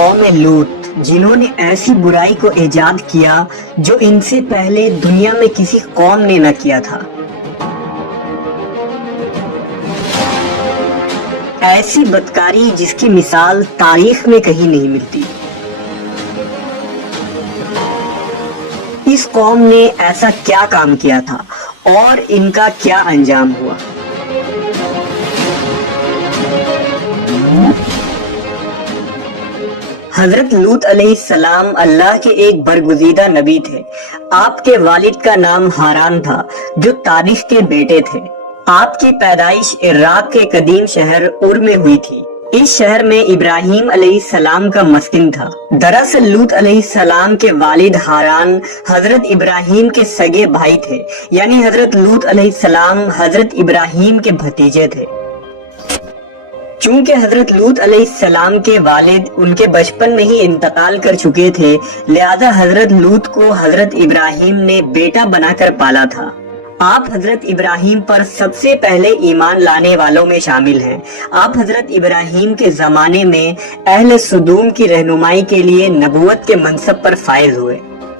قوم لوط جنہوں نے ایسی برائی کو ایجاد کیا جو ان سے پہلے دنیا میں کسی قوم نے نہ کیا تھا۔ ایسی بدکاری جس کی مثال تاریخ میں کہیں نہیں ملتی۔ اس قوم نے ایسا کیا کام کیا تھا اور ان کا کیا انجام ہوا؟ حضرت لوط علیہ السلام اللہ کے ایک برگزیدہ نبی تھے۔ آپ کے والد کا نام ہاران تھا جو تارخ کے بیٹے تھے۔ آپ کی پیدائش عراق کے قدیم شہر ار میں ہوئی تھی۔ اس شہر میں ابراہیم علیہ السلام کا مسکن تھا۔ دراصل لوط علیہ السلام کے والد ہاران حضرت ابراہیم کے سگے بھائی تھے، یعنی حضرت لوط علیہ السلام حضرت ابراہیم کے بھتیجے تھے۔ چونکہ حضرت لوط علیہ السلام کے والد ان کے بچپن میں ہی انتقال کر چکے تھے، لہذا حضرت لوط کو حضرت ابراہیم نے بیٹا بنا کر پالا تھا۔ آپ حضرت ابراہیم پر سب سے پہلے ایمان لانے والوں میں شامل ہیں۔ آپ حضرت ابراہیم کے زمانے میں اہل سدوم کی رہنمائی کے لیے نبوت کے منصب پر فائز ہوئے۔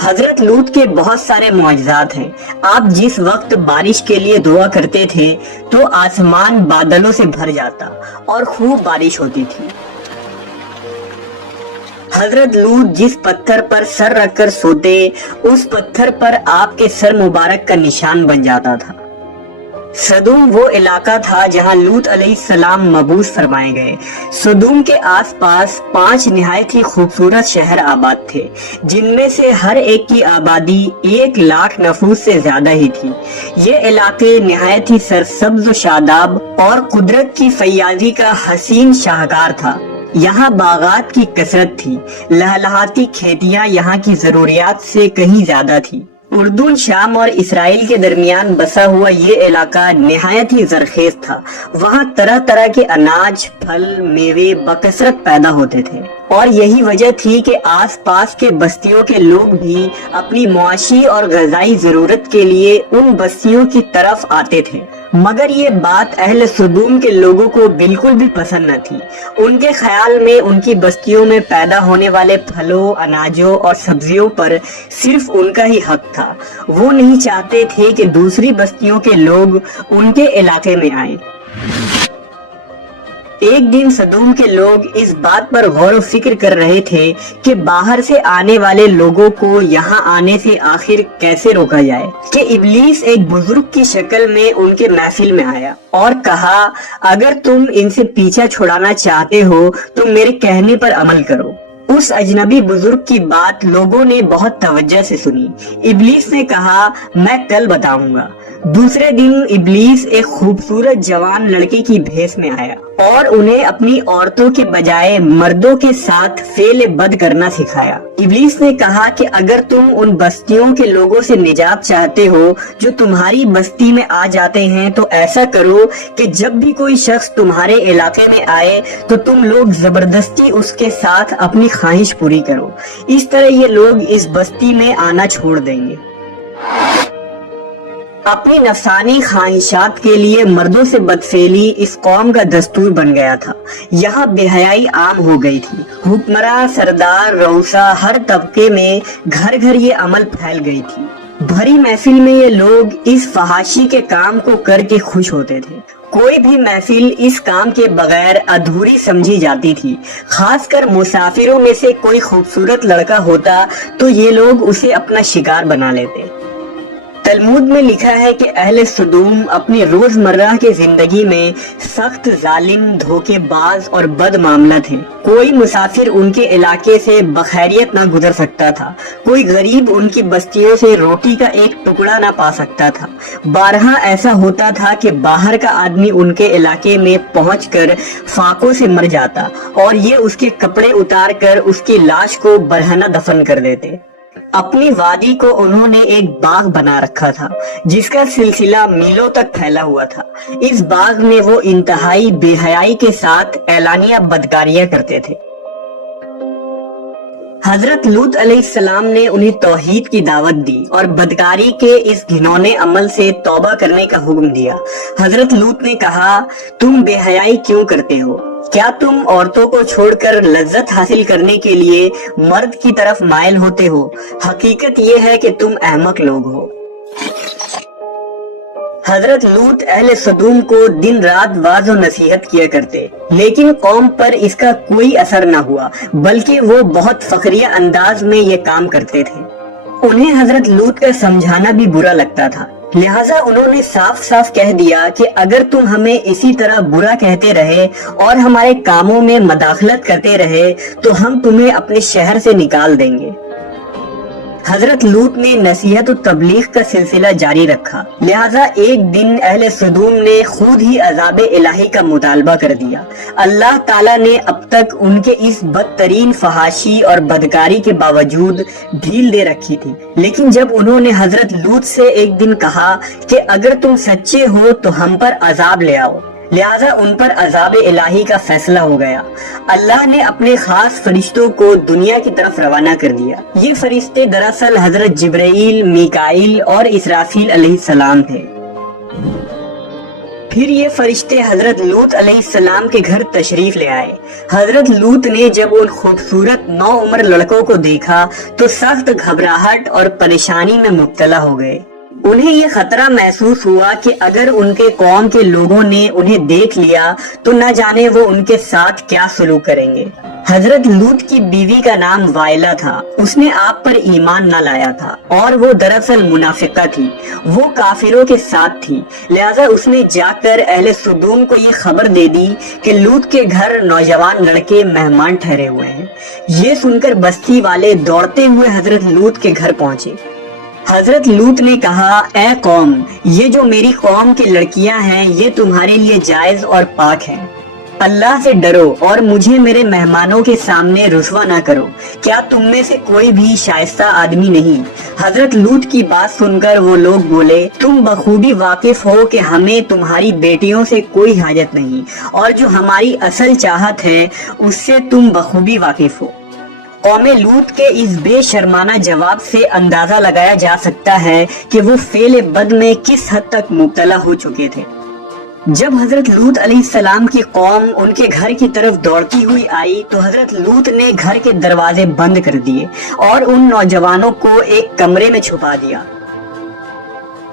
حضرت لوط کے بہت سارے معجزات ہیں۔ آپ جس وقت بارش کے لیے دعا کرتے تھے تو آسمان بادلوں سے بھر جاتا اور خوب بارش ہوتی تھی۔ حضرت لوط جس پتھر پر سر رکھ کر سوتے، اس پتھر پر آپ کے سر مبارک کا نشان بن جاتا تھا۔ سدوم وہ علاقہ تھا جہاں لوط علیہ السلام مبعوث فرمائے گئے۔ سدوم کے آس پاس 5 نہایت ہی خوبصورت شہر آباد تھے، جن میں سے ہر ایک کی آبادی 1,00,000 نفوس سے زیادہ ہی تھی۔ یہ علاقے نہایت ہی سرسبز و شاداب اور قدرت کی فیاضی کا حسین شاہکار تھا۔ یہاں باغات کی کثرت تھی، لہلہاتی کھیتیاں یہاں کی ضروریات سے کہیں زیادہ تھی۔ اردن، شام اور اسرائیل کے درمیان بسا ہوا یہ علاقہ نہایت ہی زرخیز تھا۔ وہاں طرح طرح کے اناج، پھل، میوے بکثرت پیدا ہوتے تھے، اور یہی وجہ تھی کہ آس پاس کے بستیوں کے لوگ بھی اپنی معاشی اور غذائی ضرورت کے لیے ان بستیوں کی طرف آتے تھے۔ مگر یہ بات اہل سدوم کے لوگوں کو بالکل بھی پسند نہ تھی۔ ان کے خیال میں ان کی بستیوں میں پیدا ہونے والے پھلوں، اناجوں اور سبزیوں پر صرف ان کا ہی حق تھا۔ وہ نہیں چاہتے تھے کہ دوسری بستیوں کے لوگ ان کے علاقے میں آئیں۔ ایک دن سدوم کے لوگ اس بات پر غور و فکر کر رہے تھے کہ باہر سے آنے والے لوگوں کو یہاں آنے سے آخر کیسے روکا جائے، کہ ابلیس ایک بزرگ کی شکل میں ان کے محفل میں آیا اور کہا، اگر تم ان سے پیچھا چھڑانا چاہتے ہو تو میرے کہنے پر عمل کرو۔ اس اجنبی بزرگ کی بات لوگوں نے بہت توجہ سے سنی۔ ابلیس نے کہا، میں کل بتاؤں گا۔ دوسرے دن ابلیس ایک خوبصورت جوان لڑکے کی بھیس میں آیا اور انہیں اپنی عورتوں کے بجائے مردوں کے ساتھ فعل بد کرنا سکھایا۔ ابلیس نے کہا کہ اگر تم ان بستیوں کے لوگوں سے نجات چاہتے ہو جو تمہاری بستی میں آ جاتے ہیں تو ایسا کرو کہ جب بھی کوئی شخص تمہارے علاقے میں آئے تو تم لوگ زبردستی اس کے ساتھ اپنی خواہش پوری کرو۔ اس طرح یہ لوگ اس بستی میں آنا چھوڑ دیں گے۔ اپنی نفسانی خواہشات کے لیے مردوں سے بدفعلی اس قوم کا دستور بن گیا تھا۔ یہاں بے حیائی عام ہو گئی تھی۔ حکمراں، سردار، رؤسا، ہر طبقے میں گھر گھر یہ عمل پھیل گئی تھی۔ بھری محفل میں یہ لوگ اس فحاشی کے کام کو کر کے خوش ہوتے تھے۔ کوئی بھی محفل اس کام کے بغیر ادھوری سمجھی جاتی تھی۔ خاص کر مسافروں میں سے کوئی خوبصورت لڑکا ہوتا تو یہ لوگ اسے اپنا شکار بنا لیتے۔ تلمود میں لکھا ہے کہ اہل سدوم اپنی روزمرہ کے زندگی میں سخت ظالم، دھوکے باز اور بد معاملہ تھے۔ کوئی مسافر ان کے علاقے سے بخیریت نہ گزر سکتا تھا۔ کوئی غریب ان کی بستیوں سے روٹی کا ایک ٹکڑا نہ پا سکتا تھا۔ بارہا ایسا ہوتا تھا کہ باہر کا آدمی ان کے علاقے میں پہنچ کر فاقوں سے مر جاتا اور یہ اس کے کپڑے اتار کر اس کی لاش کو برہنہ دفن کر دیتے۔ اپنی وادی کو انہوں نے ایک باغ بنا رکھا تھا جس کا سلسلہ میلوں تک پھیلا ہوا تھا۔ اس باغ میں وہ انتہائی بے حیائی کے ساتھ اعلانیہ بدکاریاں کرتے تھے۔ حضرت لوط علیہ السلام نے انہیں توحید کی دعوت دی اور بدکاری کے اس گھنونے عمل سے توبہ کرنے کا حکم دیا۔ حضرت لوط نے کہا، تم بے حیائی کیوں کرتے ہو؟ کیا تم عورتوں کو چھوڑ کر لذت حاصل کرنے کے لیے مرد کی طرف مائل ہوتے ہو؟ حقیقت یہ ہے کہ تم احمق لوگ ہو۔ حضرت لوط اہل سدوم کو دن رات واعظ و نصیحت کیا کرتے، لیکن قوم پر اس کا کوئی اثر نہ ہوا، بلکہ وہ بہت فخریہ انداز میں یہ کام کرتے تھے۔ انہیں حضرت لوط کا سمجھانا بھی برا لگتا تھا، لہٰذا انہوں نے صاف صاف کہہ دیا کہ اگر تم ہمیں اسی طرح برا کہتے رہے اور ہمارے کاموں میں مداخلت کرتے رہے تو ہم تمہیں اپنے شہر سے نکال دیں گے۔ حضرت لوط نے نصیحت و تبلیغ کا سلسلہ جاری رکھا، لہٰذا ایک دن اہل سدوم نے خود ہی عذاب الہی کا مطالبہ کر دیا۔ اللہ تعالیٰ نے اب تک ان کے اس بدترین فحاشی اور بدکاری کے باوجود ڈھیل دے رکھی تھی، لیکن جب انہوں نے حضرت لوط سے ایک دن کہا کہ اگر تم سچے ہو تو ہم پر عذاب لے آؤ، لہٰذا ان پر عذاب الہی کا فیصلہ ہو گیا۔ اللہ نے اپنے خاص فرشتوں کو دنیا کی طرف روانہ کر دیا۔ یہ فرشتے دراصل حضرت جبرائیل، میکائیل اور اسرافیل علیہ السلام تھے۔ پھر یہ فرشتے حضرت لوط علیہ السلام کے گھر تشریف لے آئے۔ حضرت لوط نے جب ان خوبصورت نوعمر لڑکوں کو دیکھا تو سخت گھبراہٹ اور پریشانی میں مبتلا ہو گئے۔ انہیں یہ خطرہ محسوس ہوا کہ اگر ان کے قوم کے لوگوں نے انہیں دیکھ لیا تو نہ جانے وہ ان کے ساتھ کیا سلوک کریں گے۔ حضرت لوط کی بیوی کا نام وائلہ تھا، اس نے آپ پر ایمان نہ لایا تھا اور وہ دراصل منافقہ تھی، وہ کافروں کے ساتھ تھی، لہذا اس نے جا کر اہل سدوم کو یہ خبر دے دی کہ لوط کے گھر نوجوان لڑکے مہمان ٹھہرے ہوئے ہیں۔ یہ سن کر بستی والے دوڑتے ہوئے حضرت لوط کے گھر پہنچے۔ حضرت لوط نے کہا، اے قوم، یہ جو میری قوم کی لڑکیاں ہیں یہ تمہارے لیے جائز اور پاک ہیں۔ اللہ سے ڈرو اور مجھے میرے مہمانوں کے سامنے رسوا نہ کرو۔ کیا تم میں سے کوئی بھی شائستہ آدمی نہیں؟ حضرت لوط کی بات سن کر وہ لوگ بولے، تم بخوبی واقف ہو کہ ہمیں تمہاری بیٹیوں سے کوئی حاجت نہیں، اور جو ہماری اصل چاہت ہے اس سے تم بخوبی واقف ہو۔ قوم لوط کے اس بے شرمانہ جواب سے اندازہ لگایا جا سکتا ہے کہ وہ فعل بد میں کس حد تک مبتلا ہو چکے تھے۔ جب حضرت لوط علیہ السلام کی قوم ان کے گھر کی طرف دوڑتی ہوئی آئی تو حضرت لوط نے گھر کے دروازے بند کر دیے اور ان نوجوانوں کو ایک کمرے میں چھپا دیا۔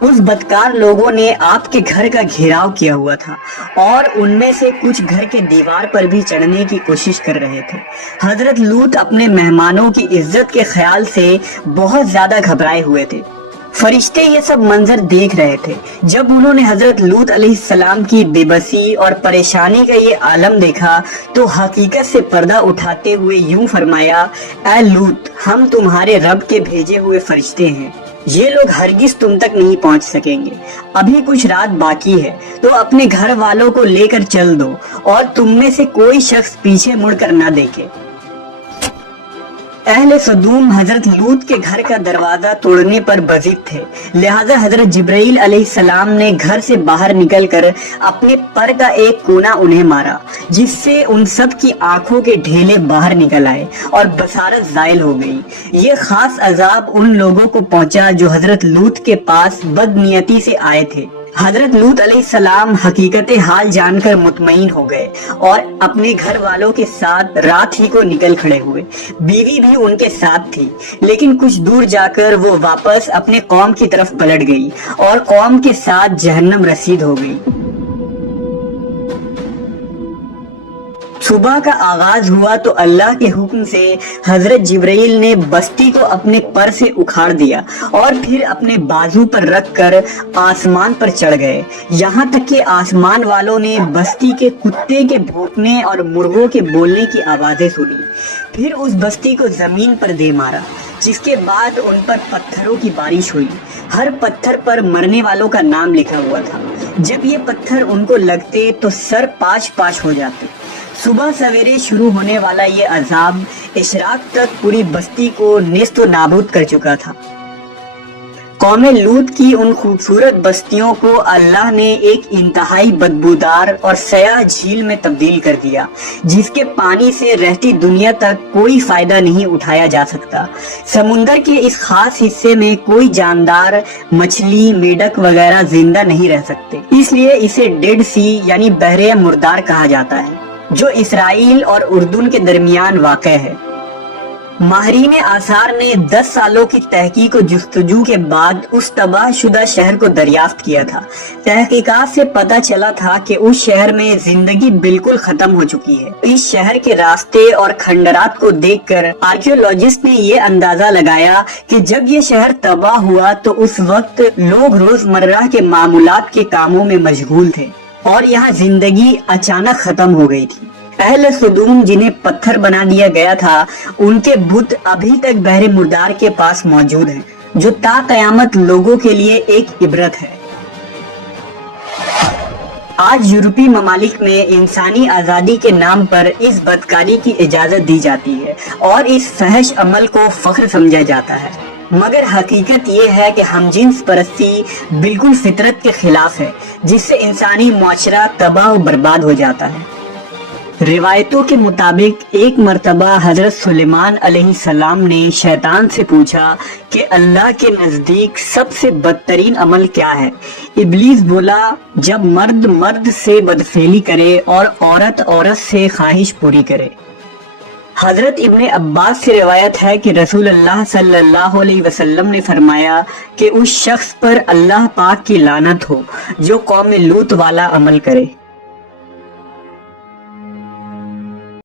اس بدکار لوگوں نے آپ کے گھر کا گھیراؤ کیا ہوا تھا اور ان میں سے کچھ گھر کے دیوار پر بھی چڑھنے کی کوشش کر رہے تھے۔ حضرت لوط اپنے مہمانوں کی عزت کے خیال سے بہت زیادہ گھبرائے ہوئے تھے۔ فرشتے یہ سب منظر دیکھ رہے تھے۔ جب انہوں نے حضرت لوط علیہ السلام کی بے بسی اور پریشانی کا یہ عالم دیکھا تو حقیقت سے پردہ اٹھاتے ہوئے یوں فرمایا، اے لوط، ہم تمہارے رب کے بھیجے ہوئے فرشتے ہیں، یہ لوگ ہرگز تم تک نہیں پہنچ سکیں گے۔ ابھی کچھ رات باقی ہے تو اپنے گھر والوں کو لے کر چل دو اور تم میں سے کوئی شخص پیچھے مڑ کر نہ دیکھے۔ اہل سدوم حضرت لوط کے گھر کا دروازہ توڑنے پر بضد تھے، لہذا حضرت جبرائیل علیہ السلام نے گھر سے باہر نکل کر اپنے پر کا ایک کونا انہیں مارا، جس سے ان سب کی آنکھوں کے ڈھیلے باہر نکل آئے اور بصارت زائل ہو گئی۔ یہ خاص عذاب ان لوگوں کو پہنچا جو حضرت لوط کے پاس بدنیتی سے آئے تھے۔ حضرت لوط علیہ السلام حقیقت حال جان کر مطمئن ہو گئے اور اپنے گھر والوں کے ساتھ رات ہی کو نکل کھڑے ہوئے۔ بیوی بھی ان کے ساتھ تھی، لیکن کچھ دور جا کر وہ واپس اپنے قوم کی طرف پلٹ گئی اور قوم کے ساتھ جہنم رسید ہو گئی۔ صبح کا آغاز ہوا تو اللہ کے حکم سے حضرت جبرائیل نے بستی کو اپنے پر سے اکھاڑ دیا اور پھر اپنے بازو پر رکھ کر آسمان پر چڑھ گئے، یہاں تک کہ آسمان والوں نے بستی کے کتے کے بھونکنے اور مرغوں کے بولنے کی آوازیں سنی۔ پھر اس بستی کو زمین پر دے مارا، جس کے بعد ان پر پتھروں کی بارش ہوئی۔ ہر پتھر پر مرنے والوں کا نام لکھا ہوا تھا۔ جب یہ پتھر ان کو لگتے تو سر پاش پاش ہو جاتے۔ صبح سویرے شروع ہونے والا یہ عذاب اشراق تک پوری بستی کو نیست و نابود کر چکا تھا۔ قوم لوط کی ان خوبصورت بستیوں کو اللہ نے ایک انتہائی بدبودار اور سیاہ جھیل میں تبدیل کر دیا، جس کے پانی سے رہتی دنیا تک کوئی فائدہ نہیں اٹھایا جا سکتا۔ سمندر کے اس خاص حصے میں کوئی جاندار، مچھلی، میڈک وغیرہ زندہ نہیں رہ سکتے، اس لیے اسے ڈیڈ سی یعنی بحر مردار کہا جاتا ہے۔ جو اسرائیل اور اردن کے درمیان واقع ہے۔ ماہرین آثار نے 10 سالوں کی تحقیق و جستجو کے بعد اس تباہ شدہ شہر کو دریافت کیا تھا۔ تحقیقات سے پتہ چلا تھا کہ اس شہر میں زندگی بالکل ختم ہو چکی ہے۔ اس شہر کے راستے اور کھنڈرات کو دیکھ کر آرکیولوجسٹ نے یہ اندازہ لگایا کہ جب یہ شہر تباہ ہوا تو اس وقت لوگ روزمرہ کے معمولات کے کاموں میں مشغول تھے اور یہاں زندگی اچانک ختم ہو گئی تھی۔ اہل سدوم جنہیں پتھر بنا دیا گیا تھا، ان کے بت ابھی تک بحر مردار کے پاس موجود ہیں، جو تا قیامت لوگوں کے لیے ایک عبرت ہے۔ آج یورپی ممالک میں انسانی آزادی کے نام پر اس بدکاری کی اجازت دی جاتی ہے اور اس فحش عمل کو فخر سمجھا جاتا ہے، مگر حقیقت یہ ہے کہ ہم جنس پرستی بالکل فطرت کے خلاف ہے، جس سے انسانی معاشرہ تباہ و برباد ہو جاتا ہے۔ روایتوں کے مطابق ایک مرتبہ حضرت سلیمان علیہ السلام نے شیطان سے پوچھا کہ اللہ کے نزدیک سب سے بدترین عمل کیا ہے؟ ابلیس بولا، جب مرد مرد سے بدفعلی کرے اور عورت عورت سے خواہش پوری کرے۔ حضرت ابن عباس سے روایت ہے کہ رسول اللہ صلی اللہ علیہ وسلم نے فرمایا کہ اس شخص پر اللہ پاک کی لعنت ہو جو قوم لوط والا عمل کرے۔